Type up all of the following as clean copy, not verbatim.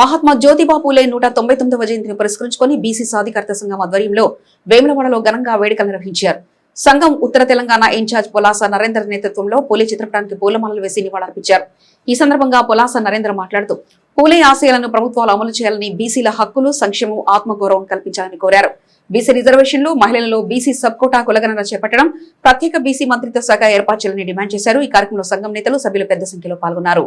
మహాత్మా జ్యోతిబా పూలే 199వ జయంతిని పురస్కరించుకొని బీసీ సాధికారత సంఘం ఆధ్వర్యంలో వేములవాడలో ఘనంగా వేడుకలు నిర్వహించారు. సంఘం ఉత్తర తెలంగాణ ఇన్ఛార్జ్ పొలాస నరేందర్ నేతృత్వంలో పూలే చిత్రపటానికి పూలమాలలు వేసి నివాళులర్పించారు. ఈ సందర్భంగా పొలాస నరేందర్ మాట్లాడుతూ పూలే ఆశయాలను ప్రభుత్వాలు అమలు చేయాలని, బీసీల హక్కులు, సంక్షేమం, ఆత్మగౌరవం కల్పించాలని కోరారు. బీసీ రిజర్వేషన్లు, మహిళలలో బీసీ సబ్ కోటా కులగణన చేపట్టడం, ప్రత్యేక బీసీ మంత్రిత్వ శాఖ ఏర్పాటు చేయాలని డిమాండ్ చేశారు. ఈ కార్యక్రమంలో సంఘం నేతలు, సభ్యులు పెద్ద సంఖ్యలో పాల్గొన్నారు.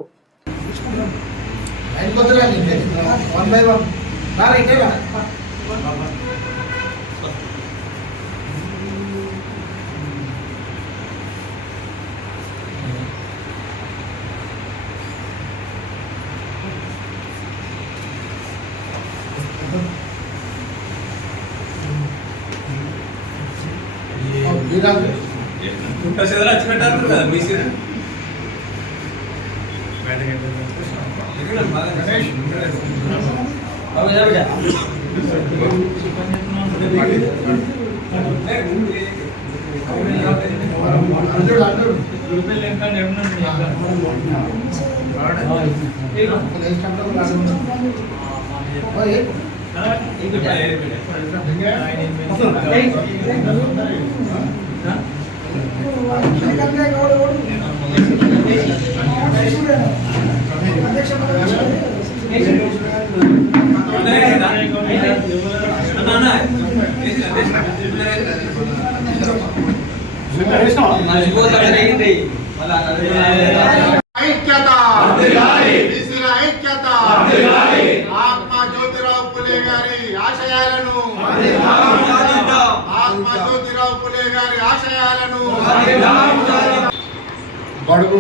బడుగు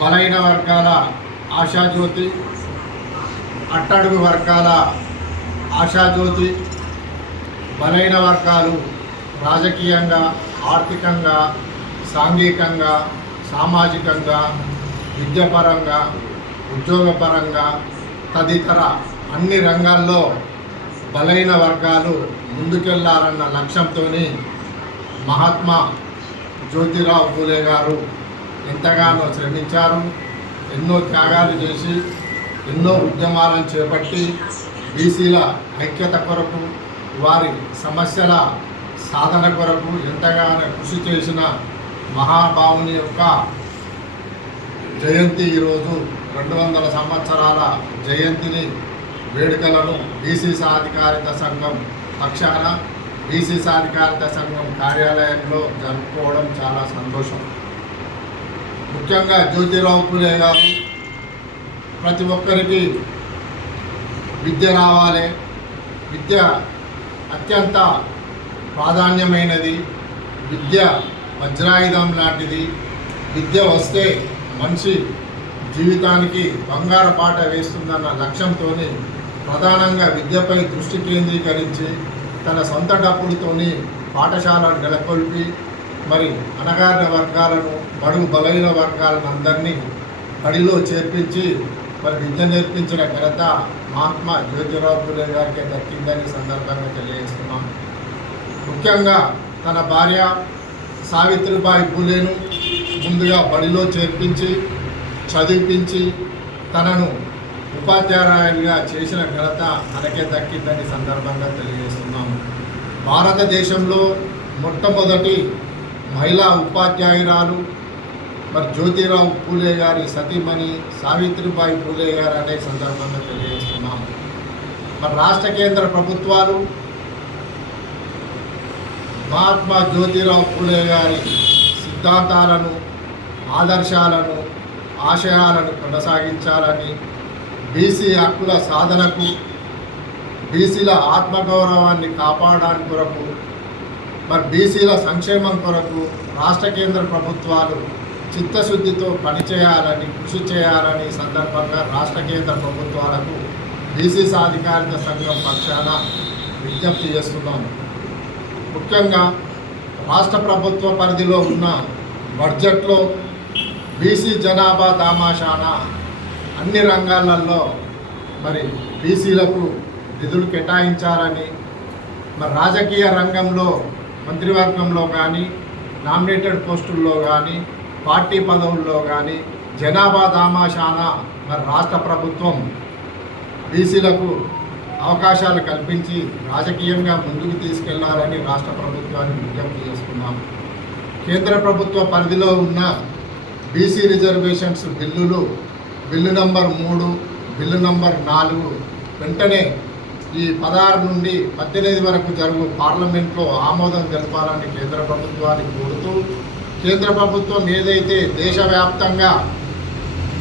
బలైన వర్గాల ఆశాజ్యోతి, అట్టడుగు వర్గాల ఆశాజ్యోతి, బలైన వర్గాలు రాజకీయంగా, ఆర్థికంగా, సాంఘికంగా, సామాజికంగా, విద్యాపరంగా, ఉద్యోగపరంగా తదితర అన్ని రంగాల్లో బలైన వర్గాలు ముందుకెళ్లాలన్న లక్ష్యంతో మహాత్మా జ్యోతిరావు పూలే గారు ఎంతగానో శ్రమించారు. ఎన్నో త్యాగాలు చేసి, ఎన్నో ఉద్యమాలను చేపట్టి బీసీల ఐక్యత కొరకు, వారి సమస్యల సాధన కొరకు ఎంతగానో కృషి చేసిన మహాభావుని యొక్క జయంతి ఈరోజు 200 సంవత్సరాల జయంతిని వేడుకలను బీసీ సాధికారిత సంఘం పక్షాన బీసీ సాధికారిత సంఘం కార్యాలయంలో జరుపుకోవడం చాలా సంతోషం. ముఖ్యంగా జ్యోతిరావు పూలే గారు ప్రతి ఒక్కరికి విద్య రావాలి, విద్య అత్యంత ప్రాధాన్యమైనది, విద్య వజ్రాయుధం లాంటిది, విద్య వస్తే మనిషి జీవితానికి బంగారు బాట వేస్తుందన్న లక్ష్యంతో ప్రధానంగా విద్యపై దృష్టి కేంద్రీకరించి తన సొంత డబ్బులతోని పాఠశాలను నెలకొల్పి మరి అణగారిన వర్గాలను, బడుగు బలైన వర్గాలను అందరినీ బడిలో చేర్పించి మరి విద్య నేర్పించిన ఘనత మహాత్మా జ్యోతిరావు పూలే గారికి దక్కిందని సందర్భంగా తెలియజేస్తున్నాం. ముఖ్యంగా తన భార్య సావిత్రిబాయి పూలేను ముందుగా బడిలో చేర్పించి చదివించి తనను ఉపాధ్యాయులుగా చేసిన ఘనత తనకే దక్కిందని సందర్భంగా తెలియజేస్తున్నాము. భారతదేశంలో మొట్టమొదటి మహిళా ఉపాధ్యాయురాలు మరి జ్యోతిరావు పూలే గారి సతీమణి సావిత్రిబాయి పూలే గారు అనే సందర్భంగా తెలియజేస్తున్నాము. మరి రాష్ట్ర కేంద్ర ప్రభుత్వాలు మహాత్మా జ్యోతిరావు పూలే గారి సిద్ధాంతాలను, ఆదర్శాలను, ఆశయాలను కొనసాగించాలని, బీసీ హక్కుల సాధనకు, బీసీల ఆత్మగౌరవాన్ని కాపాడడానికి కొరకు, మరి బీసీల సంక్షేమం కొరకు రాష్ట్ర కేంద్ర ప్రభుత్వాలు చిత్తశుద్ధితో పనిచేయాలని, కృషి చేయాలని సందర్భంగా రాష్ట్ర కేంద్ర ప్రభుత్వాలకు బీసీ సాధికారిత సంఘం పక్షాన విజ్ఞప్తి చేస్తున్నాము. ముఖ్యంగా రాష్ట్ర ప్రభుత్వ పరిధిలో ఉన్న బడ్జెట్లో బీసీ జనాభా దామాషాన అన్ని రంగాలలో మరి బీసీలకు నిధులు కేటాయించాలని, మరి రాజకీయ రంగంలో మంత్రివర్గంలో కానీ, నామినేటెడ్ పోస్టుల్లో కానీ, పార్టీ పదవుల్లో కానీ జనాభా దామాషాన మరి రాష్ట్ర ప్రభుత్వం బీసీలకు అవకాశాలు కల్పించి రాజకీయంగా ముందుకు తీసుకెళ్లాలని రాష్ట్ర ప్రభుత్వాన్ని విజ్ఞప్తి చేస్తున్నాం. కేంద్ర ప్రభుత్వ పరిధిలో ఉన్న BC reservations bill number 3, bill number 4 వెంటనే ఈ 16 నుండి 18 వరకు జరుగు పార్లమెంట్లో ఆమోదం తెలపాలని కేంద్ర ప్రభుత్వాన్ని కోరుతూ, కేంద్ర ప్రభుత్వం ఏదైతే దేశవ్యాప్తంగా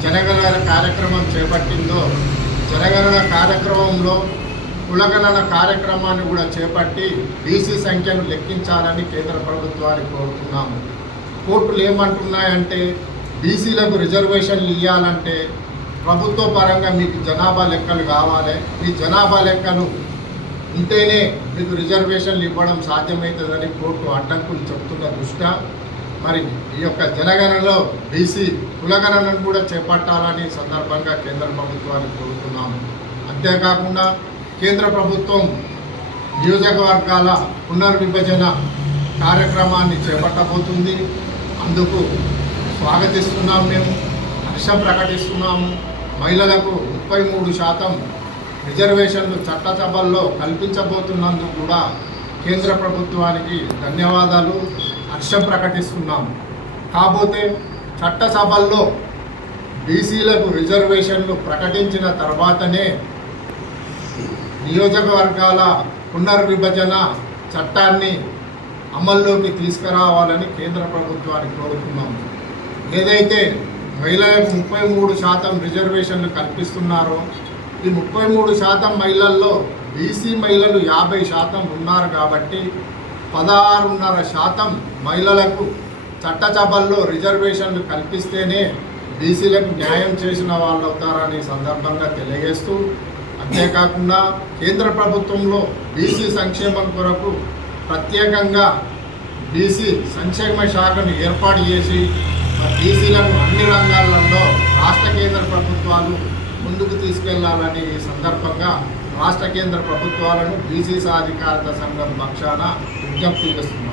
జనగణన కార్యక్రమం చేపట్టిందో జనగణన కార్యక్రమంలో కులగణన కార్యక్రమాన్ని కూడా చేపట్టి బీసీ సంఖ్యను లెక్కించాలని కేంద్ర ప్రభుత్వాన్ని కోరుతున్నాము. కోర్టులు ఏమంటున్నాయంటే బీసీలకు రిజర్వేషన్లు ఇవ్వాలంటే ప్రభుత్వ పరంగా మీకు జనాభా లెక్కలు కావాలి, మీ జనాభా లెక్కలు ఉంటేనే మీకు రిజర్వేషన్లు ఇవ్వడం సాధ్యమవుతుందని కోర్టు అడ్డంకులు చెప్తున్న దృష్ట్యా మరి ఈ యొక్క జనగణనలో బీసీ కులగణనను కూడా చేపట్టాలని సందర్భంగా కేంద్ర ప్రభుత్వాన్ని కోరుతున్నాము. అంతేకాకుండా కేంద్ర ప్రభుత్వం నియోజకవర్గాల పునర్విభజన కార్యక్రమాన్ని చేపట్టబోతుంది. అందుకు స్వాగతిస్తున్నాం, మేము హర్షం ప్రకటిస్తున్నాము. మహిళలకు 33% రిజర్వేషన్లు చట్టసభల్లో కల్పించబోతున్నందుకు కూడా కేంద్ర ప్రభుత్వానికి ధన్యవాదాలు, హర్షం ప్రకటిస్తున్నాము. కాకపోతే చట్టసభల్లో బీసీలకు రిజర్వేషన్లు ప్రకటించిన తర్వాతనే నియోజకవర్గాల పునర్విభజన చట్టాన్ని అమల్లోకి తీసుకురావాలని కేంద్ర ప్రభుత్వాన్ని కోరుతున్నాము. ఏదైతే మహిళలకు 33% రిజర్వేషన్లు కల్పిస్తున్నారో ఈ 33% మహిళల్లో బీసీ మహిళలు 50% ఉన్నారు కాబట్టి 16.5% మహిళలకు చట్టసభల్లో రిజర్వేషన్లు కల్పిస్తేనే బీసీలకు న్యాయం చేసిన వాళ్ళు అవుతారని సందర్భంగా తెలియజేస్తూ, అంతేకాకుండా కేంద్ర ప్రభుత్వంలో బీసీ సంక్షేమం కొరకు ప్రత్యేకంగా బీసీ సంక్షేమ శాఖను ఏర్పాటు చేసి బీసీలను అన్ని రంగాలలో రాష్ట్ర కేంద్ర ప్రభుత్వాలు ముందుకు తీసుకెళ్లాలని ఈ సందర్భంగా రాష్ట్ర కేంద్ర ప్రభుత్వాలను బీసీ సాధికారత సంఘం పక్షాన విజ్ఞప్తి చేస్తుంది.